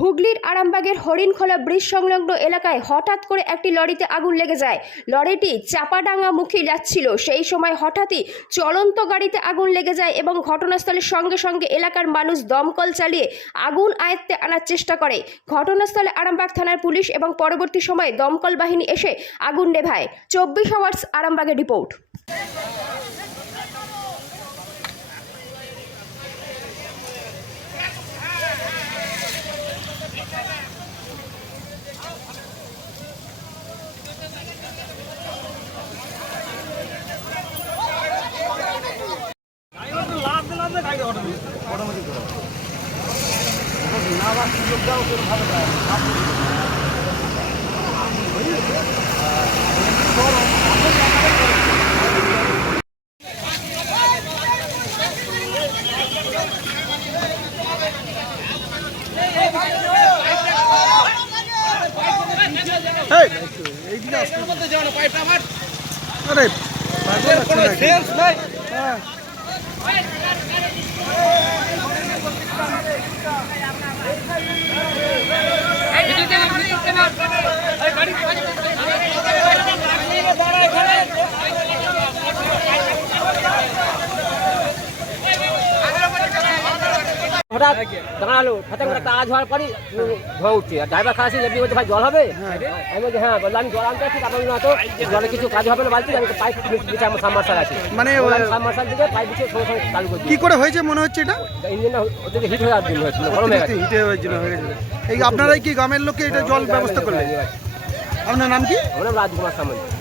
হুগলির আরামবাগের হরিণখোলা ব্রিজ সংলগ্ন এলাকায় হঠাৎ করে একটি লরিতে আগুন লেগে যায়। লরিটি চাপাডাঙ্গা মুখী যাচ্ছিল। সেই সময় হঠাৎই চলন্ত গাড়িতে আগুন লেগে যায় এবং ঘটনাস্থলের সঙ্গে সঙ্গে এলাকার মানুষ দমকল চালিয়ে আগুন আয়ত্তে আনার চেষ্টা করে। ঘটনাস্থলে আরামবাগ থানার পুলিশ এবং পরবর্তী সময়ে দমকল বাহিনী এসে আগুন নেভায়। চব্বিশ আওয়ার্স আরামবাগের রিপোর্ট। এই, এইদিকে আসতে হবে। আরে, পাগল আছে নাকি? হ্যাঁ। Come on, come. হঠাৎ দাঁড়াল হঠাৎ করে একটা আজ হওয়ার পরই ধোঁয়া উঠছে আর ড্রাইভার খারাপ ছিল বলছে ভাই জল হবে? আমি বলছি হ্যাঁ বললাম আমি জল আনতে আছি তারপর না তো জলে কিছু কাজ হবে না বালতি? আমি পাইপ দিচ্ছে আমার সাবমার্সাল আছে। মানে সাবমার্সাল দিকে পাইপ দিচ্ছে সঙ্গে সঙ্গে চালু করে কি করে হয়েছে মনে হচ্ছে এটা? ইঞ্জিনটা ওদিকে হিট হয়ে জন্য হয়েছিল গরম হয়ে গেছে হিটে হয়েছিল হয়ে গেছিল। এই আপনারাই কি গ্রামের লোককে এটা জল ব্যবস্থা করলেন? আপনার নাম কি? আমার রাজকুমার সামন্ত।